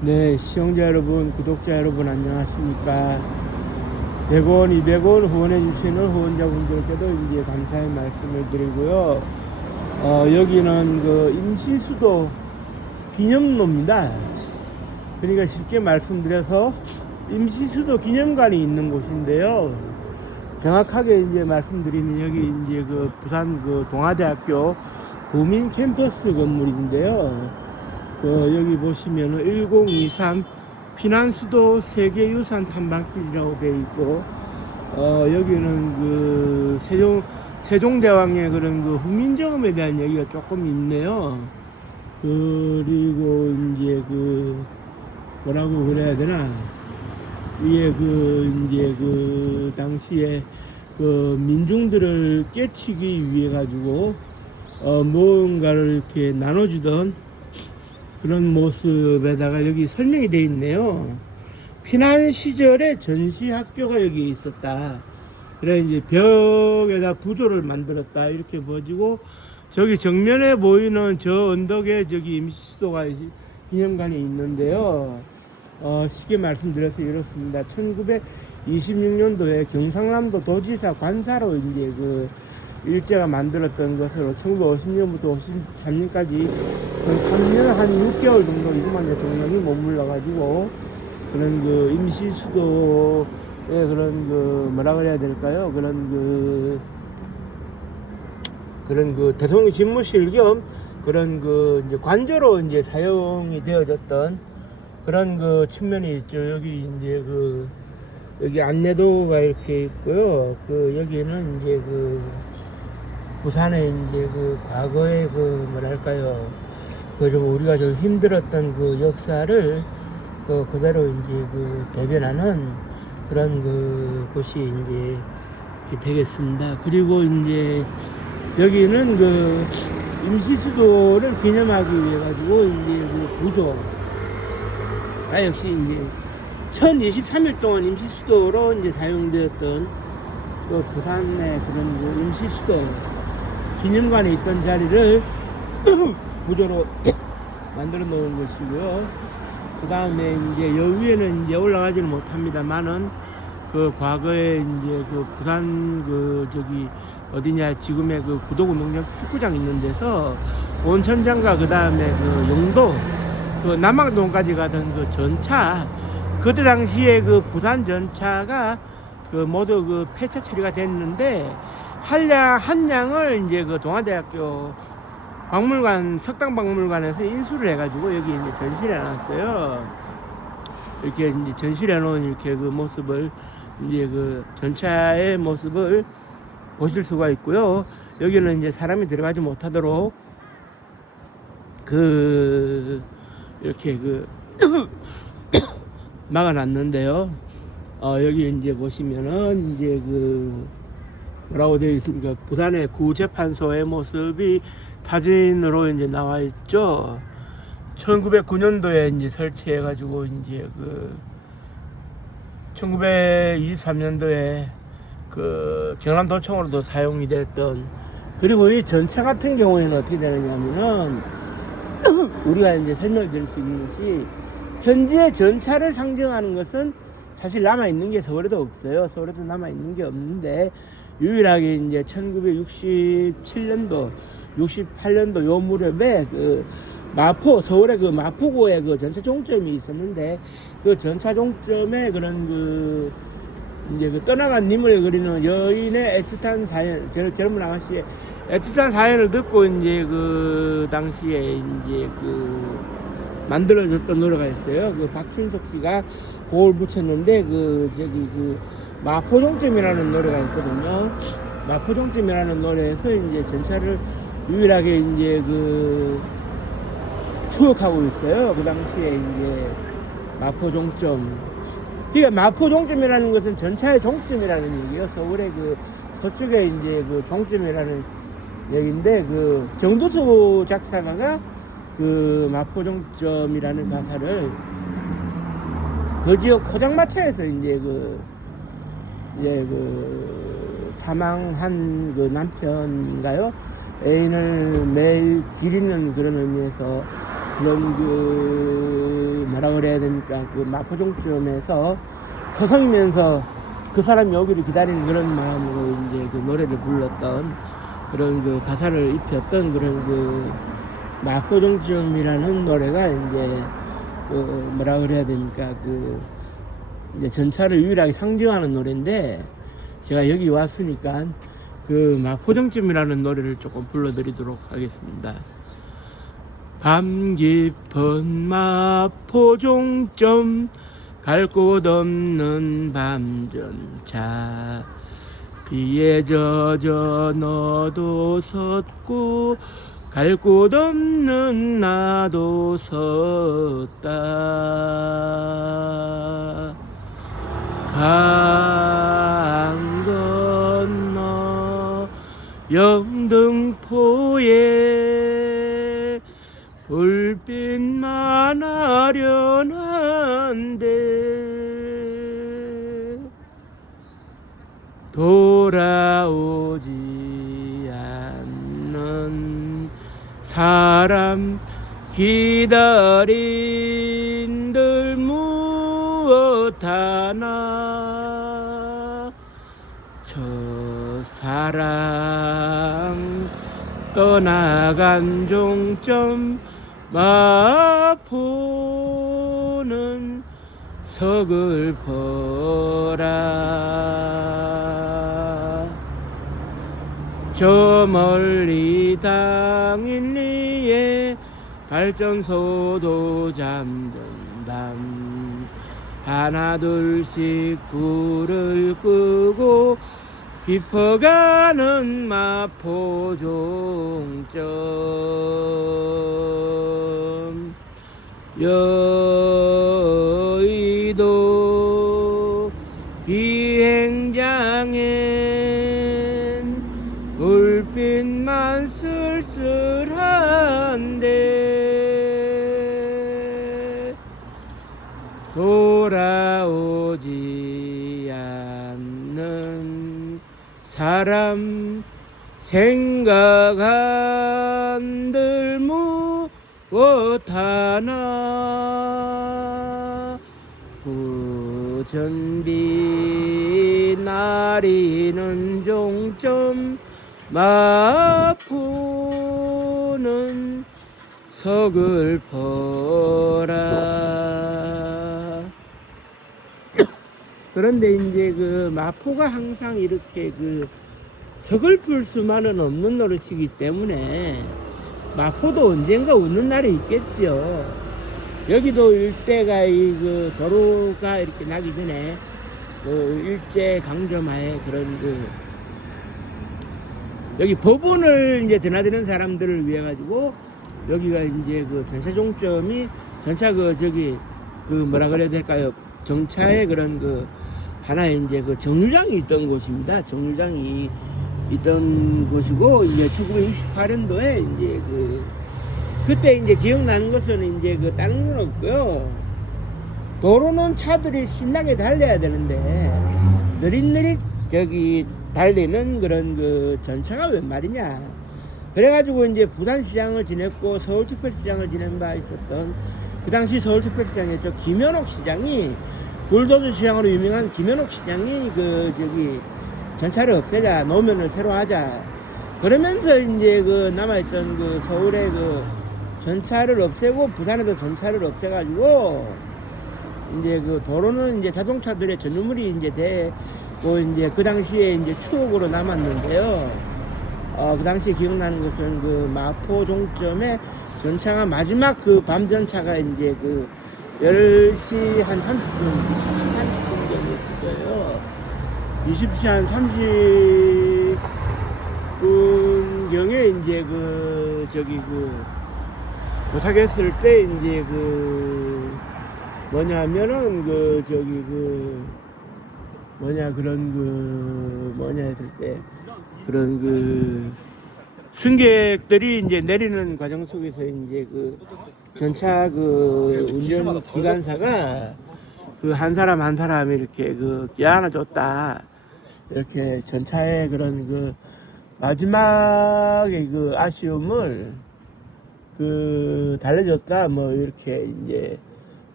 네, 시청자 여러분, 구독자 여러분, 안녕하십니까. 100원, 200원 후원해주시는 후원자분들께도 이제 감사의 말씀을 드리고요. 여기는 그 임시수도 기념로입니다. 그러니까 쉽게 말씀드려서 임시수도 기념관이 있는 곳인데요. 정확하게 이제 말씀드리면 여기 이제 그 부산 그 동아대학교 구민 캠퍼스 건물인데요. 여기 보시면은 1023 피난수도 세계유산 탐방길이라고 되어 있고, 여기는 그 세종대왕의 그런 그 훈민정음에 대한 얘기가 조금 있네요. 그리고 이제 그 뭐라고 그래야 되나, 위에 그 이제 그 당시에 그 민중들을 깨치기 위해 가지고 무언가를 이렇게 나눠주던 그런 모습에다가 여기 설명이 되어 있네요. 피난 시절에 전시 학교가 여기 있었다. 그래 이제 벽에다 구조를 만들었다 이렇게 보여지고, 저기 정면에 보이는 저 언덕에 저기 임시수도가 기념관이 있는데요. 쉽게 말씀드려서 이렇습니다. 1926년도에 경상남도 도지사 관사로 이제 그 일제가 만들었던 것으로 1950년부터 53년까지 그 3년 한 6개월 정도 이승만 대통령이 머물러가지고 그런 그 임시수도의 그런 그 뭐라 그래야 될까요? 그런 그 대통령 집무실 겸 그런 그 이제 관저로 이제 사용이 되어졌던 그런 그 측면이 있죠. 여기 이제 그 여기 안내도가 이렇게 있고요. 그 여기는 이제 그 부산에 이제 그 과거에 그 뭐랄까요, 그 좀 우리가 좀 힘들었던 그 역사를 그 그대로 이제 그 대변하는 그런 그 곳이 이제 이렇게 되겠습니다. 그리고 이제 여기는 그 임시수도를 기념하기 위해 가지고 이제 그 구조, 역시 이제 1023일 동안 임시수도로 이제 사용되었던 그 부산의 그런 그 임시수도 기념관에 있던 자리를 구조로 만들어 놓은 것이고요. 그 다음에 이제 여기에는 이제 올라가지는 못합니다만은 그 과거에 이제 그 부산 그 저기 어디냐 지금의 그 구도운동장 축구장 있는 데서 온천장과 그 다음에 그 영도 그 남학동까지 가던 그 전차, 그때 당시에 그 부산 전차가 그 모두 그 폐차 처리가 됐는데 한 량을 이제 그 동아대학교 박물관, 석당박물관에서 인수를 해가지고 여기 이제 전시를 해놨어요. 이렇게 이제 전시를 해놓은 이렇게 그 모습을 이제 그 전차의 모습을 보실 수가 있고요. 여기는 이제 사람이 들어가지 못하도록 그 이렇게 그 막아놨는데요. 여기 이제 보시면은 이제 그 뭐라고 되어 있습니까? 부산의 구재판소의 모습이 사진으로 이제 나와 있죠. 1909년도에 이제 설치해가지고 이제 그 1923년도에 그 경남도청으로도 사용이 됐던, 그리고 이 전차 같은 경우에는 어떻게 되느냐면은 우리가 이제 설명드릴 수 있는 것이, 현재 전차를 상징하는 것은 사실 남아있는 게 서울에도 없어요. 서울에도 남아있는 게 없는데, 유일하게 이제 1967년도, 68년도 요 무렵에 그 서울의 그 마포구에 그 전차 종점이 있었는데, 그 전차 종점에 그런 그 이제 그 떠나간 님을 그리는 여인의 애틋한 사연, 젊은 아가씨의 애틋한 사연을 듣고 이제 그 당시에 이제 그 만들어졌던 노래가 있어요. 그 박춘석 씨가 곡을 붙였는데 그 마포종점이라는 노래가 있거든요. 마포종점이라는 노래에서 이제 전차를 유일하게 이제 그 추억하고 있어요. 그 당시에 이제 마포종점. 그러니까 마포종점이라는 것은 전차의 종점이라는 얘기예요. 서울의 그 서쪽에 이제 그 종점이라는 얘기인데, 그 정두수 작사가가 그 마포종점이라는 가사를 그 지역 포장마차에서 이제 그 사망한 그 남편인가요? 애인을 매일 기리는 그런 의미에서 그런 그 뭐라 그래야 됩니까? 그 마포종점에서 서성이면서 그 사람이 오기를 기다리는 그런 마음으로 이제 그 노래를 불렀던 그런 그 가사를 입혔던 그런 그 마포종점이라는 노래가 이제 그 뭐라 그래야 됩니까? 그 이제 전차를 유일하게 상징하는 노래인데 제가 여기 왔으니까 그 마포종점이라는 노래를 조금 불러드리도록 하겠습니다. 밤 깊은 마포종점 갈 곳 없는 밤전차 비에 젖어 너도 섰고 갈 곳 없는 나도 섰다. 강 건너 영등포에 불빛만 아련한데 돌아오지 않는 사람 기다린들 무엇 하나 저 사랑 떠나간 종점 마포는 서글퍼라. 저 멀리 당일리에 발전소도 잠든 밤 하나 둘씩 불을 끄고 깊어가는 마포종점 여의도 비행장엔 불빛만 쓸쓸한데 돌아오지 않는 사람 생각한들 무엇 하나 구전비 나리는 종점 마포는 서글퍼라. 그런데 이제 그 마포가 항상 이렇게 그 서글플 수만은 없는 노릇이기 때문에 마포도 언젠가 웃는 날이 있겠지요. 여기도 일대가 이 그 도로가 이렇게 나기 전에 그 일제 강점하에 그런 그 여기 법원을 이제 드나드는 사람들을 위해 가지고 여기가 이제 그 전차종점이 전차 그 저기 그 뭐라 그래야 될까요? 정차에 그런 그 하나의 이제 그 정류장이 있던 곳입니다. 정류장이 있던 곳이고 이제 1968년도에 이제 그때 이제 기억나는 것은 이제 그 다른 건 없고요. 도로는 차들이 신나게 달려야 되는데 느릿느릿 저기 달리는 그런 그 전차가 웬 말이냐. 그래가지고 이제 부산시장을 지냈고 서울특별시장을 지낸 바 있었던 그 당시 서울특별시장이었죠. 김현옥 시장이 불도저 시장으로 유명한 김현옥 시장이 그 저기 전차를 없애자, 노면을 새로 하자. 그러면서 이제 그 남아있던 그 서울의 그 전차를 없애고 부산에도 전차를 없애가지고 이제 그 도로는 이제 자동차들의 전유물이 이제 되고 이제 그 당시에 이제 추억으로 남았는데요. 그 당시에 기억나는 것은 그 마포 종점에 전차가 마지막 그 밤 전차가 이제 그 10시 한 30분, 20시 30분경이었어요. 20시 한 30분경에 이제 그 저기 그 도착했을 때 이제 그 뭐냐면은 그 저기 그 뭐냐 그런 그 뭐냐 했을 때 그런 그 승객들이 이제 내리는 과정 속에서 이제 그 전차 그 운전 기관사가 그 한 사람 한 사람 이렇게 그 껴안아 줬다. 이렇게 전차의 그런 그 마지막에 그 아쉬움을 그 달래줬다. 뭐 이렇게 이제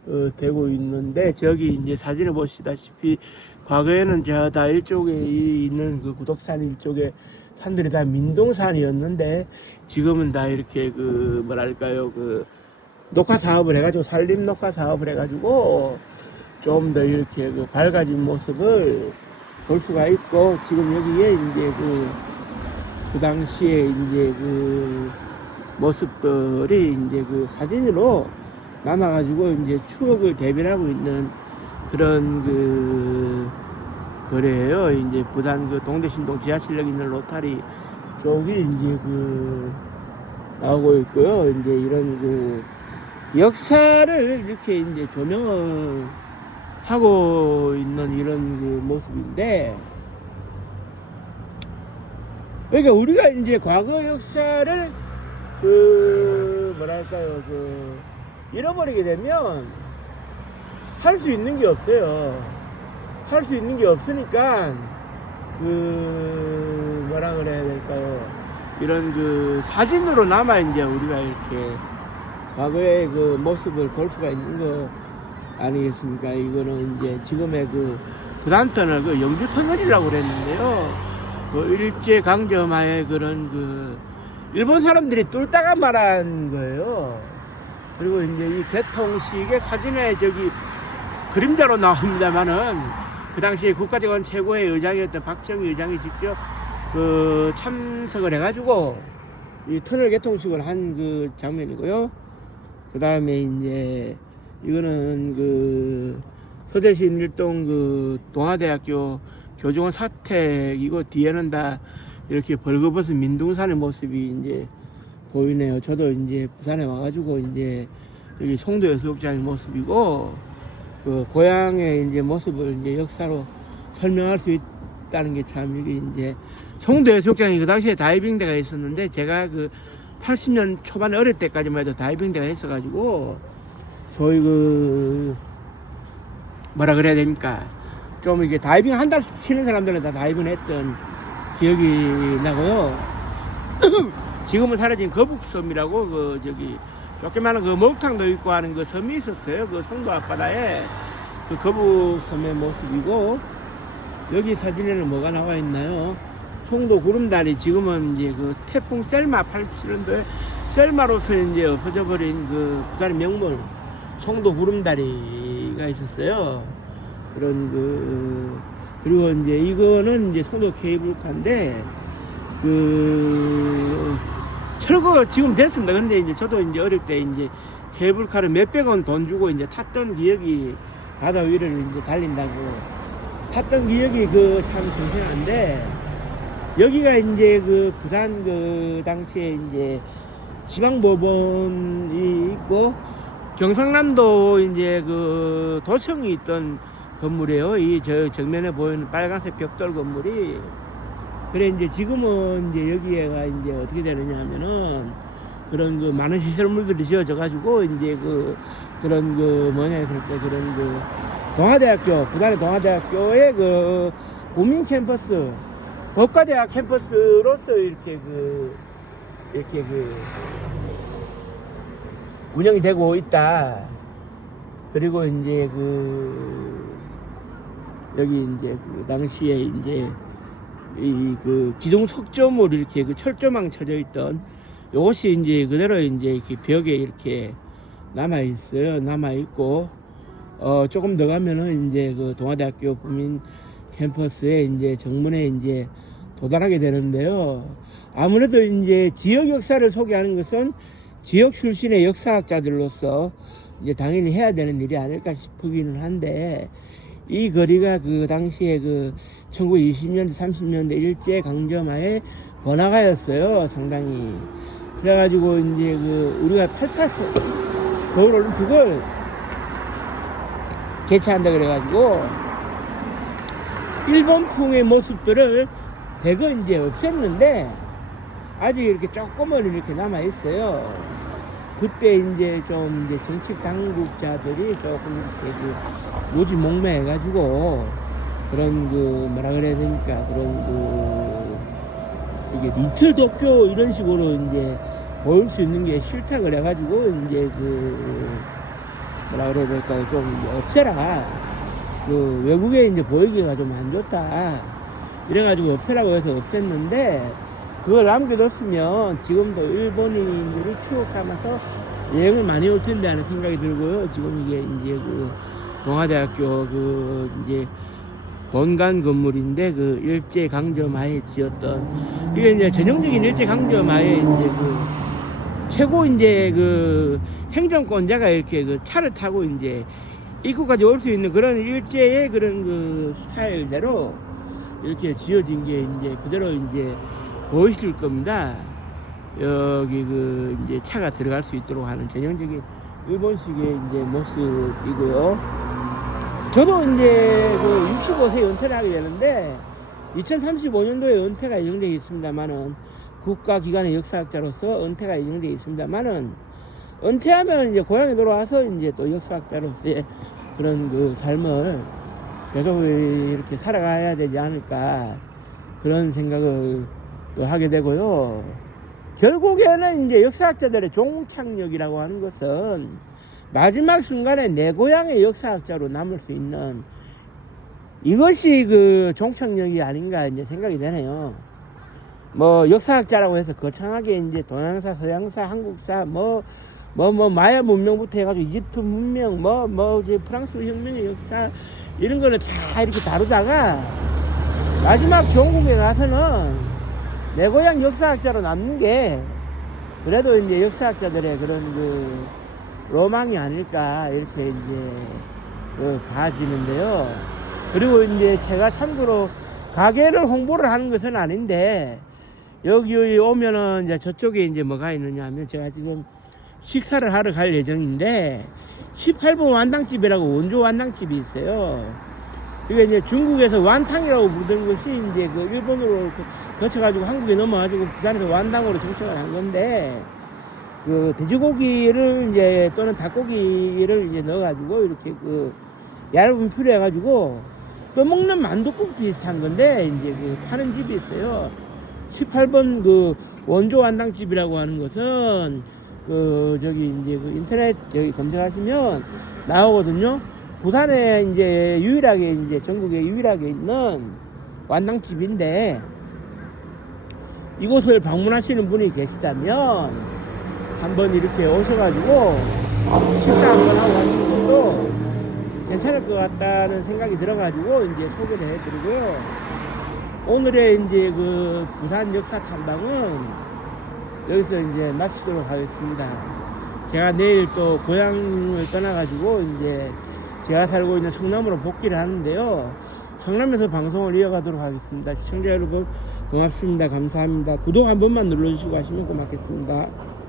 되고 있는데, 저기 이제 사진을 보시다시피 과거에는 저 다 이쪽에 있는 그 구덕산 이쪽에 산들이 다 민동산이었는데, 지금은 다 이렇게 그 뭐랄까요, 그 녹화 사업을 해가지고, 산림 녹화 사업을 해가지고 좀 더 이렇게 그 밝아진 모습을 볼 수가 있고, 지금 여기에 이제 그 당시에 이제 그 모습들이 이제 그 사진으로 남아가지고 이제 추억을 대변하고 있는 그런 거래요. 이제 부산 그 동대신동 지하철역 있는 로타리 쪽이 이제 그 나오고 있고요. 이제 이런 그 역사를 이렇게 이제 조명을 하고 있는 이런 그 모습인데, 그러니까 우리가 이제 과거 역사를 그 뭐랄까요, 그 잃어버리게 되면 할 수 있는 게 없어요. 할 수 있는 게 없으니까 그 뭐라 그래야 될까요, 이런 그 사진으로 남아 이제 우리가 이렇게 과거의 그 모습을 볼 수가 있는 거 아니겠습니까? 이거는 이제 지금의 그 부산터널 그 영주터널이라고 그랬는데요, 그 일제 강점하에 그런 그 일본 사람들이 뚫다가 말한 거예요. 그리고 이제 이 개통식의 사진에 저기 그림자로 나옵니다만은, 그 당시에 국가재건 최고의 의장이었던 박정희 의장이 직접 그 참석을 해가지고 이 터널 개통식을 한 그 장면이고요. 그 다음에 이제 이거는 그 서대신 일동 그 동아대학교 교직원 사택이고, 뒤에는 다 이렇게 벌거벗은 민둥산의 모습이 이제 보이네요. 저도 이제 부산에 와가지고 이제 여기 송도 해수욕장의 모습이고, 그 고향의 이제 모습을 이제 역사로 설명할 수 있다는 게 참, 이게 이제 송도 해수욕장이 그 당시에 다이빙대가 있었는데, 제가 그 80년 초반에 어릴 때까지만 해도 다이빙대가 있어가지고 소위 그 뭐라 그래야 됩니까, 좀 이게 다이빙 한 달씩 치는 사람들은 다 다이빙 했던 기억이 나고요. 지금은 사라진 거북섬이라고 그 저기 조그마한 그 목탕도 있고 하는 그 섬이 있었어요. 그 송도 앞바다에 그 거북섬의 모습이고, 여기 사진에는 뭐가 나와 있나요? 송도 구름다리, 지금은 이제 그 태풍 셀마 87년도에 셀마로서 이제 없어져 버린 그 부산의 명물 송도 구름다리가 있었어요. 그런 그리고 이제 이거는 이제 송도 케이블카인데, 그 철거가 지금 됐습니다. 근데 이제 저도 이제 어릴 때 이제 케이블카를 몇백 원 돈 주고 이제 탔던 기억이, 바다 위를 이제 달린다고 탔던 기억이 그 참 생생한데, 여기가 이제 그 부산 그 당시에 이제 지방법원이 있고, 경상남도 이제 그 도청이 있던 건물이에요. 이 저 정면에 보이는 빨간색 벽돌 건물이. 그래 이제 지금은 이제 여기가 이제 어떻게 되느냐 하면은, 그런 그 많은 시설물들이 지어져 가지고 이제 그런 그 뭐냐 했을 때, 그런 그 동아대학교, 부산의 동아대학교의 그 국민 캠퍼스, 법과대학 캠퍼스로서 이렇게 운영이 되고 있다. 그리고 이제 여기 이제 그 당시에 이제 이 그 기둥 석조물 이렇게 그 철조망 쳐져 있던 요것이 이제 그대로 이제 이렇게 벽에 이렇게 남아 있어요. 남아 있고, 조금 더 가면은 이제 그 동아대학교 국민 캠퍼스에 이제 정문에 이제 도달하게 되는데요. 아무래도 이제 지역 역사를 소개하는 것은 지역 출신의 역사학자들로서 이제 당연히 해야 되는 일이 아닐까 싶기는 한데, 이 거리가 그 당시에 그 1920년대 30년대 일제 강점하에 번화가였어요, 상당히. 그래가지고 이제 그 우리가 88 겨울올림픽을 개최한다 그래가지고 일본풍의 모습들을 대거 이제 없앴는데, 아직 이렇게 조금은 이렇게 남아 있어요. 그때 이제 좀 이제 정책 당국자들이 조금 이렇게 그 요지 목매해가지고 그런 그 뭐라 그래야 되니까, 그런 이게 리틀 도쿄 이런 식으로 이제 보일 수 있는 게 싫다 그래가지고 이제 뭐라 그래야 될까요? 좀 이제 없애라. 그 외국에 이제 보이기가 좀 안 좋다. 이래가지고 없애라고 해서 없앴는데 그걸 남겨뒀으면 지금도 일본인들이 추억 삼아서 여행을 많이 올 텐데 하는 생각이 들고요. 지금 이게 이제 그 동아대학교 그 이제 본관 건물인데 그 일제 강점하에 지었던 이게 이제 전형적인 일제 강점하에 이제 그 최고 이제 그 행정권자가 이렇게 그 차를 타고 이제 입구까지 올 수 있는 그런 일제의 그런 그 스타일대로 이렇게 지어진 게 이제 그대로 이제 보이실 겁니다. 여기 그 이제 차가 들어갈 수 있도록 하는 전형적인 일본식의 이제 모습이고요. 저도 이제 그 65세 은퇴를 하게 되는데 2035년도에 은퇴가 예정되어 있습니다만은 국가기관의 역사학자로서 은퇴가 예정되어 있습니다만은 은퇴하면 이제 고향에 돌아와서 이제 또 역사학자로서의 그런 그 삶을 계속 이렇게 살아가야 되지 않을까 그런 생각을 또 하게 되고요. 결국에는 이제 역사학자들의 종착역이라고 하는 것은 마지막 순간에 내 고향의 역사학자로 남을 수 있는 이것이 그 종착역이 아닌가 이제 생각이 되네요. 뭐 역사학자라고 해서 거창하게 이제 동양사, 서양사, 한국사, 마야 문명부터 해가지고 이집트 문명, 이제 프랑스 혁명의 역사 이런 거를 다 이렇게 다루다가 마지막 종국에 가서는 내 고향 역사학자로 남는 게 그래도 이제 역사학자들의 그런 그 로망이 아닐까 이렇게 이제 봐지는데요. 그리고 이제 제가 참고로 가게를 홍보를 하는 것은 아닌데 여기 오면은 이제 저쪽에 이제 뭐가 있느냐 하면 제가 지금 식사를 하러 갈 예정인데 18번 완당집이라고 원조 완당집이 있어요. 이게 이제 중국에서 완탕이라고 부르던 것이 이제 그 일본으로 거쳐가지고 한국에 넘어가지고 부산에서 완당으로 정착을 한 건데 그 돼지고기를 이제 또는 닭고기를 이제 넣어가지고 이렇게 그 얇은 퓨레 해가지고 떠먹는 만둣국 비슷한 건데 이제 그 파는 집이 있어요. 18번 그 원조 완당집이라고 하는 것은 그 저기 이제 그 인터넷 저기 검색하시면 나오거든요. 부산에 이제 유일하게 이제 전국에 유일하게 있는 완당집인데 이곳을 방문하시는 분이 계시다면 한번 이렇게 오셔가지고 식사 한번 하고 가시는 것도 괜찮을 것 같다는 생각이 들어가지고 이제 소개를 해드리고요. 오늘의 이제 그 부산 역사 탐방은 여기서 이제 마치도록 하겠습니다. 제가 내일 또 고향을 떠나가지고 이제 제가 살고 있는 성남으로 복귀를 하는데요. 성남에서 방송을 이어가도록 하겠습니다. 시청자 여러분 고맙습니다. 감사합니다. 구독 한 번만 눌러주시고 하시면 고맙겠습니다.